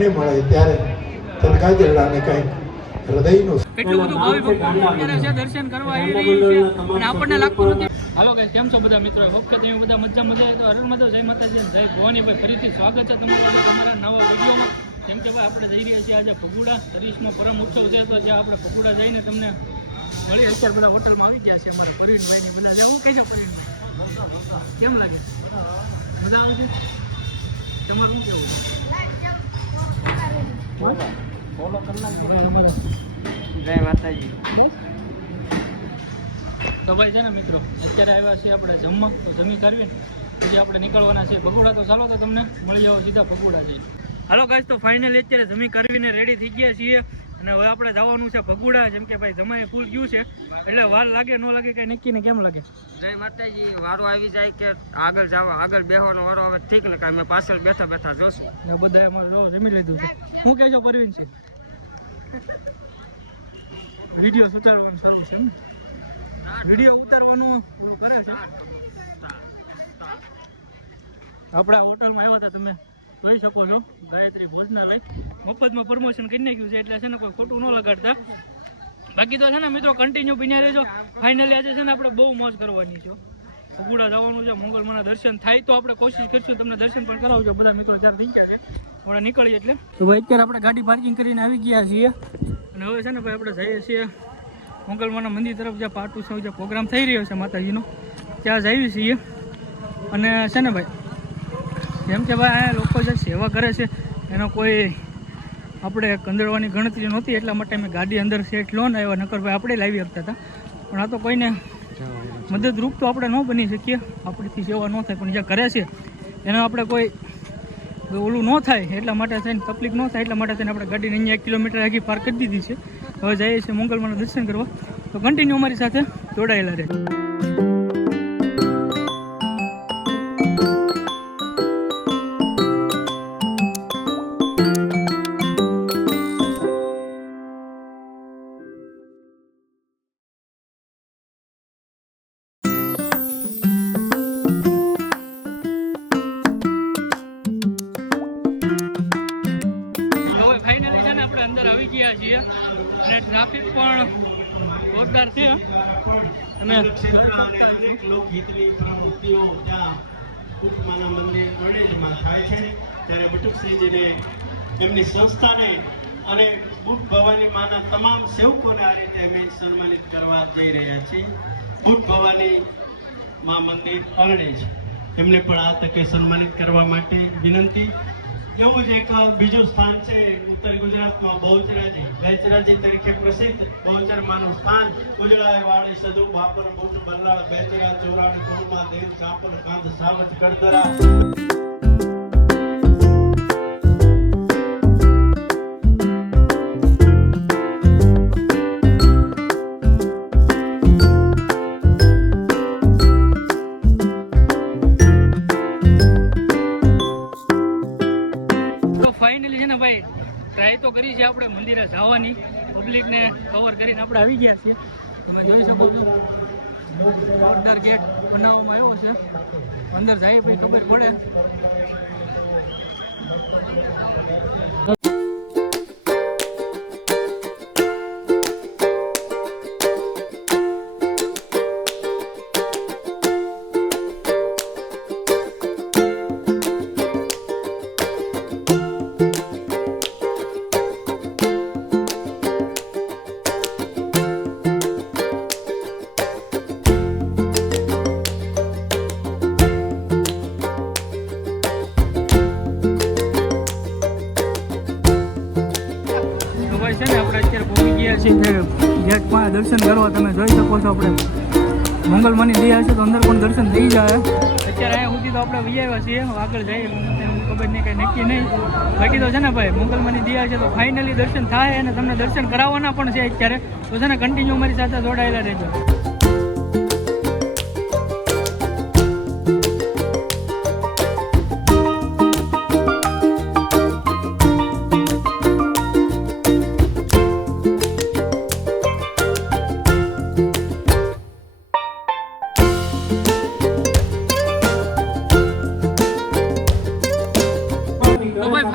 આપને મળે ત્યારે તનકાજરડાને કંઈક હૃદયનું કેટલું બધું ભાવિ ભક્તો અત્યારે છે દર્શન કરવા આવી રહી છે અને આપણને લાગતું નથી. હાલો ગાઈસ, કેમ છો બધા મિત્રો? વખત તમે બધા મજા તો અરુણ મધો જય માતાજી જય ભવાનીભાઈ, ફરીથી સ્વાગત છે તમારું તમારા નવા વિડીયોમાં. કેમ કે ભાઈ આપણે જઈ રહ્યા છીએ આજે ભગુડા 30મો પરમ ઉત્સવ છે, તો ત્યાં આપણે ભગુડા જઈને તમને મળી. અત્યારે બધા હોટલમાં આવી ગયા છે અમારે પરવીનભાઈ બધા. એવું કહેજો પરવીનભાઈ, કેમ લાગે? મજા આવે છે? તમારું કેવું? ફોલો કરનાર જય માતાજી. તો ભાઈ છે ને મિત્રો, અત્યારે આવ્યા છીએ આપણે જમવા, તો જમી કરવી ને પછી આપણે નીકળવાના છે ભગુડા. તો ચાલો તો તમને મળી જાવ સીધા ભગુડા જઈએ. હાલો ગાઈસ, તો ફાઇનલી અત્યારે જમી કરવીને રેડી થઈ ગયા છીએ અને હવે આપણે જવાનું છે ભગુડા. જેમ કે ભાઈ જમાઈ ફૂલ ગયું છે એટલે વાર લાગે ન લાગે કઈ નક્કી ને. કેમ લાગે? જય માતાજી. વારો આવી જાય કે આગળ બેહવાનો વારો આવે ઠીક ને, કાંઈ મેં પાછળ બેઠા જોશું ને બધા અમારે જમી લીધું છે. હું કહેજો પરવીન છે વિડીયો ઉતારવાનું ચાલુ છે એમ ને? વિડીયો ઉતારવાનું બધું કરે છે. આપણા હોટલમાં આવ્યા હતા, તમે જોઈ શકો છો, ગાયત્રી ભોજનાલય. મફતમાં પ્રમોશન કરી નાખ્યું છે એટલે છે ને કોઈ ખોટું ન લગાડતા. બાકી તો છે ને મિત્રો કન્ટિન્યુ બન્યા રહેજો. ફાઇનલી આજે છે ને આપણે બહુ મોજ કરવાની છે. ભગુડા જવાનું છે, મંગળમાના દર્શન થાય તો આપણે કોશિશ કરીશું તમને દર્શન પણ કરાવજો. બધા મિત્રો ચાર થઈ ગયા છે, આપણે નીકળીએ એટલે. તો ભાઈ અત્યારે આપણે ગાડી પાર્કિંગ કરીને આવી ગયા છીએ અને હવે છે ને ભાઈ આપણે જઈએ છીએ મંગળમાના મંદિર તરફ. જ્યાં પાટોત્સવ જે પ્રોગ્રામ થઈ રહ્યો છે માતાજીનો, ત્યાં જઈએ છીએ. અને છે ને ભાઈ જેમ કે ભાઈ આ લોકો જે સેવા કરે છે એનો કોઈ આપણે કંદડવાની ગણતરી નહોતી, એટલા માટે અમે ગાડી અંદર સેટ લોન આવ્યા. નકર ભાઈ આપણે લાવી શકતા હતા, પણ આ તો કોઈને મદદરૂપ તો આપણે ન બની શકીએ, આપણીથી સેવા ન થાય. પણ જે કરે છે એનો આપણે કોઈ ઓલું ન થાય એટલા માટે થઈને, તકલીફ ન થાય એટલા માટે થઈને આપણે ગાડીને અહીંયા 1 કિલોમીટર આગી પાર્ક કરી દીધી છે. હવે જઈએ છીએ મંગળમાના દર્શન કરવા. તો કન્ટિન્યુ અમારી સાથે જોડાયેલા રહે. અંદર આવી ગયા છીએ અને ટ્રાફિક પણ જોરદાર છે. અને અનેક લોકહિતની પ્રવૃત્તિઓ ત્યાં કુટમાના મંદિર ગણેશમાં થાય છે, ત્યારે બટુકસિંહજીને એમની સંસ્થાને અને બુટ ભવાની માના તમામ સેવકોને આ રીતે અમે સન્માનિત કરવા જઈ રહ્યા છીએ. બુટ ભવાની મા મંદિર અરણે છે, એમને પણ આ તકે સન્માનિત કરવા માટે વિનંતી. એવું જ એક બીજું સ્થાન છે ઉત્તર ગુજરાતમાં, બહુચરાજી તરીકે પ્રસિદ્ધ બહુચર માનું સ્થાન. ઉજળાય વાળી સદુ બાપર બુટ બરનાળ બેચરા ચોરાડ કોળમાં દેવ ચાપલ કાંધ સાવજ ગડદરા. ટ્રાય તો કરી છે આપણે મંદિરે જવાની, પબ્લિકને કવર કરીને આપણે આવી ગયા છીએ. તમે જોઈ શકો છો જોરદાર ગેટ બનાવવામાં આવ્યો છે. અંદર જાય પછી ખબર પડે. ગેટ પાસે દર્શન કરવા તમે જોઈ શકો છો. આપણે મંગળમાની દયા છે તો અંદર પણ દર્શન થઈ જાય. અત્યારે અહીંયા સુધી તો આપણે વહી આવ્યા છીએ, આગળ જઈએ ખબર નહીં, કંઈ નક્કી નહીં. બાકી તો છે ને ભાઈ મંગળમાની દયા છે તો ફાઇનલી દર્શન થાય અને તમને દર્શન કરાવવાના પણ છે અત્યારે. તો છે ને કન્ટિન્યુ મારી સાથે જોડાયેલા રહેજો.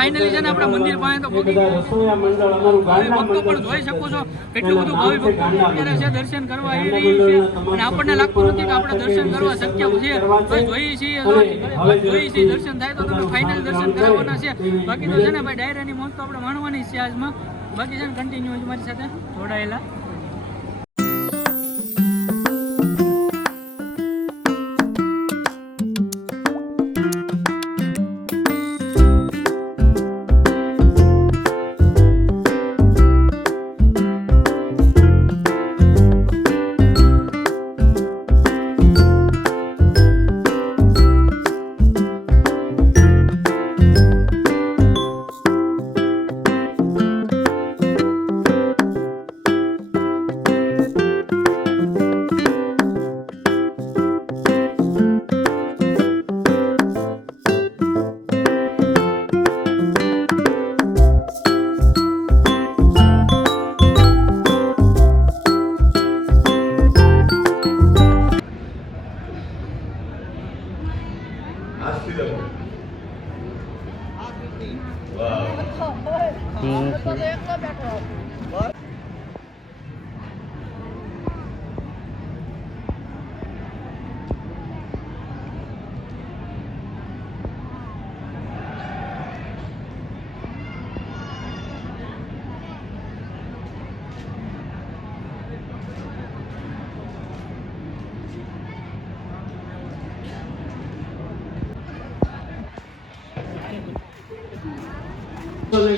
ફાઇનલી છે ને આપણે મંદિર પાસે તો પહોંચી બધા રસોઈયા મંડળ અમારું ગાંડા ભક્તો પણ જોઈ શકો છો કેટલું બધું ભાવિ ભક્તો અત્યારે છે દર્શન કરવા આવી રહ્યું છે અને આપણને લાગતું નથી કે આપણે દર્શન કરવા શક્ય છે તો જોઈએ છીએ દર્શન થાય તો તમે ફાઇનલ દર્શન કરાવવાના છે બાકી તો છે ને ભાઈ ડાયરાની મોજ તો આપણે માણવાની છે આજમાં બાકી છે ને કન્ટિન્યુ મારી સાથે જોડાયેલા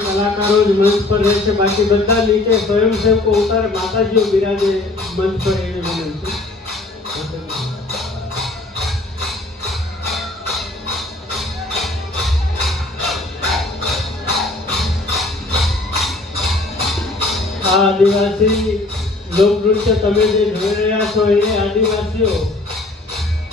કલાકારો જ મંચ પર રહેશે બાકી બધા નીચે સ્વયંસેવકો ઉતારે માતાજીઓ બિરાજે મંચ પર એવી વિનંતી આ આદિવાસી લોકનૃત્ય તમે જે જોઈ રહ્યા છો એ આદિવાસીઓ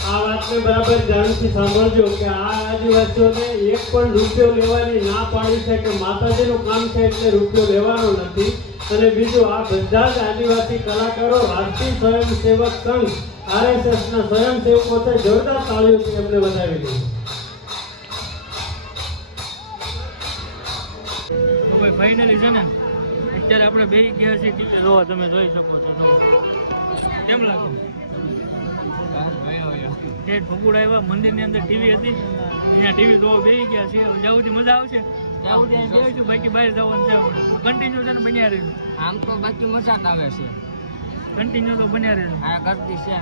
આ વાતને બરાબર ધ્યાનથી સાંભળજો કે આ આદિવાસીઓને એક પણ રૂપિયો લેવાની ના પાડી છે કે માતાજીનું કામ છે એટલે રૂપિયો લેવાનો નથી અને બીજું આ બધા જ આદિવાસી કલાકારો રાષ્ટ્રીય સ્વયંસેવક સંઘ RSSના સ્વયંસેવકો છે જોરદાર તાળીઓથી એમને વધાવી દીધું તો ભાઈ ફાઇનલી છે ને અત્યારે આપણે બે ગયા છીએ ટીવી જોવા તમે જોઈ શકો છો કેમ લાગ્યું ઠેઠ ભગુડ આવ્યા મંદિરની અંદર ટીવી હતી અહીંયા ટીવી જોવા બેસી ગયા છે જ્યાંથી મજા આવશે ત્યાં બેસીશું બાકી બહાર જવાનું છે કન્ટિન્યુ છે ને બન્યા રહેજો આમ તો બાકી મજા જ આવે છે કન્ટિન્યુ તો બન્યા રહેજો આ ગરદી છે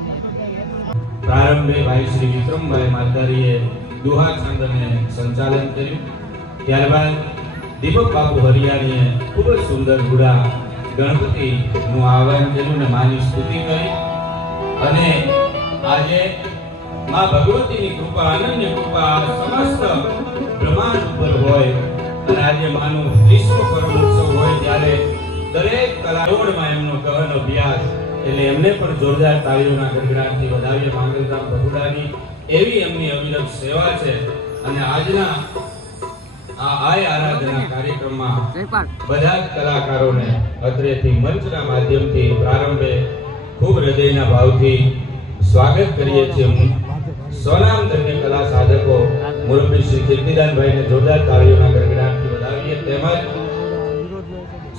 પ્રારંભે ભાઈ શ્રી વિક્રમભાઈ માલધારીએ દુહા છંદને સંચાલન કર્યું ત્યારબાદ દીપક બાપુ હરિયાણીએ ખૂબ જ સુંદર ગુડા ગણપતિનું આહવાન કર્યું અને માની સ્તુતિ કરી અને આજે માં ભગવતીની કૃપા અનન્ય કૃપા સમસ્ત બ્રહ્માંડ ઉપર હોય અને આજે માનું વિશ્વ કર્મ ઉત્સવ હોય ત્યારે દરેક કલાકારોમાં એમનો ગહન અભ્યાસ એટલે એમને પણ જોરદાર તાળીઓના ગડગડાટથી વધાવીએ માંગલધામ ભગુડાની એવી એમની અવિરત સેવા છે અને આજના આ આરાધના કાર્યક્રમમાં બધા જ કલાકારોને અત્રેથી મંચના માધ્યમથી પ્રારંભે ખૂબ હૃદયના ભાવથી સ્વાગત કરીએ છીએ સોનામ ધન્ય કલા સાધકો મુરબ્બી શ્રી કીર્તિદાનભાઈને જોરદાર તાળીઓના ગડગડાટથી વધાવીએ તેમજ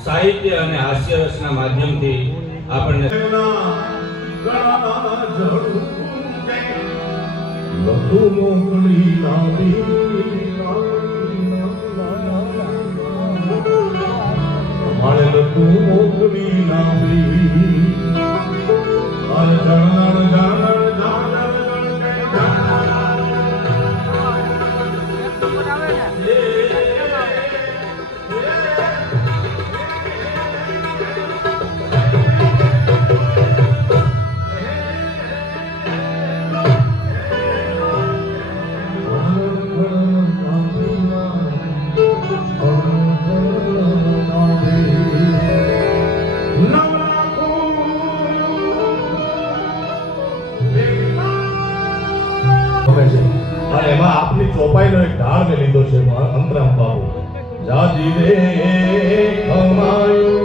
સાહિત્ય અને હાસ્ય રસના માધ્યમથી આપણને અને એમાં આપની ચોપાઈનો એક ઢાળ મેં લીધો છે અંતરામ બાબુ જાજી રે ખમાયું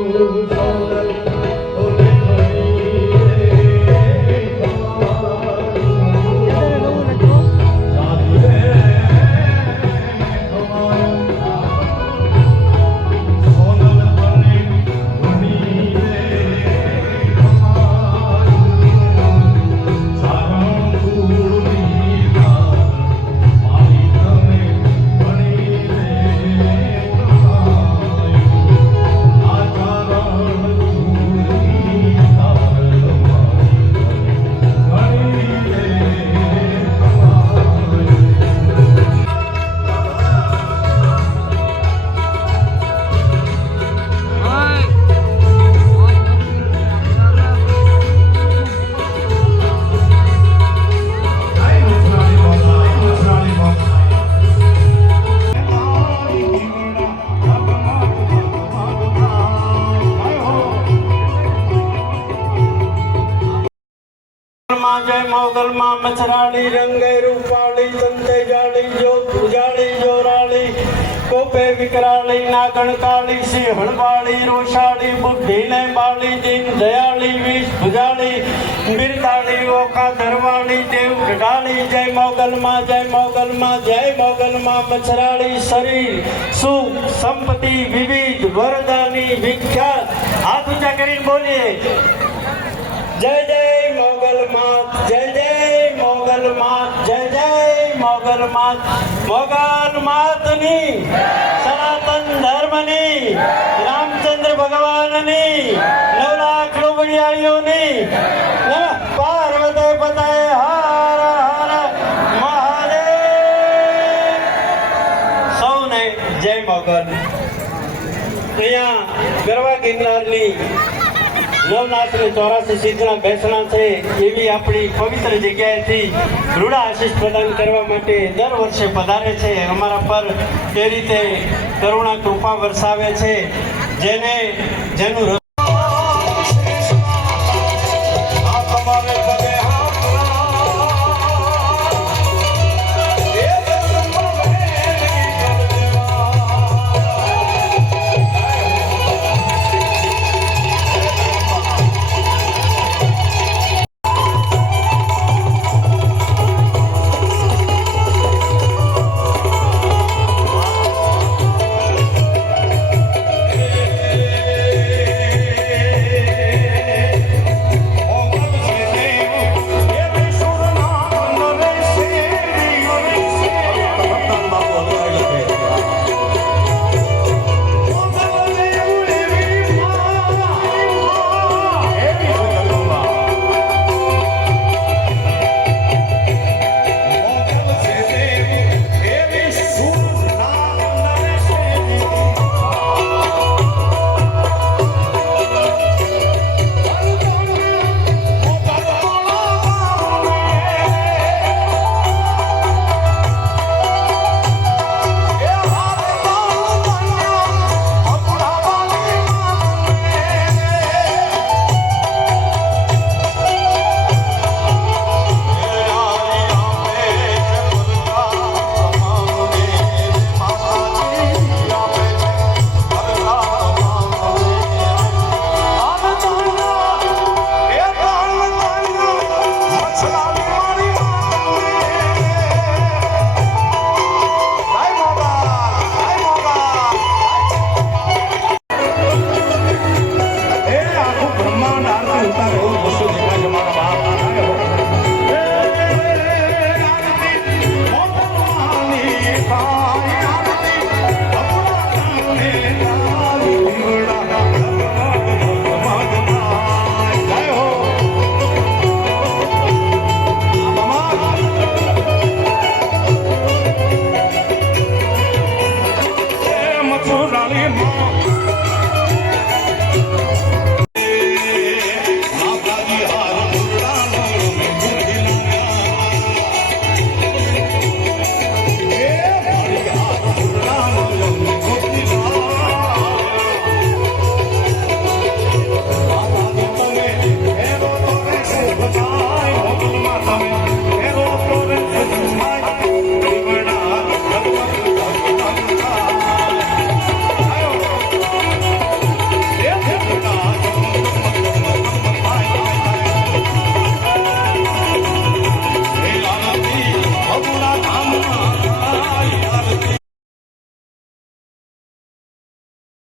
માં મચરાળી રંગે રૂપાળી સંતે જાળી જો ઉજાળી જોરાળી કોપે વિકરાળી નાગણ કાળી સિંહ હળવાળી રોષાળી બુદ્ધિને બાળી દીન દયાળી વિષ ભુજાળી બિરદાળી ઓખા ધરવાળી દેવ ગઢાળી જય મોગલમાં જય મોગલમાં જય મોગલમાં મચરાળી શરીર સુખ સંપત્તિ વિવિધ વરદાની વિખ્યાત હાથ ઊંચા કરીને બોલીએ જય જય મોગલ માત જય જય મોગલ માત જય જય મોગલ માત મોગલ માતની સનાતન ધર્મની રામચંદ્ર ભગવાનની 9 લાખ લોબડિયાળીઓની પાર્વતી પતાય હર હર મહાદેવ સૌને જય મોગલ અહીંયા ગરવા ગિરનારની નવનાથની 84 સિદ્ધના બેસણા છે એવી આપણી પવિત્ર જગ્યાએથી રૂડા આશીષ પ્રદાન કરવા માટે દર વર્ષે પધારે છે અમારા પર એ રીતે કરુણા કૃપા વરસાવે છે જેનું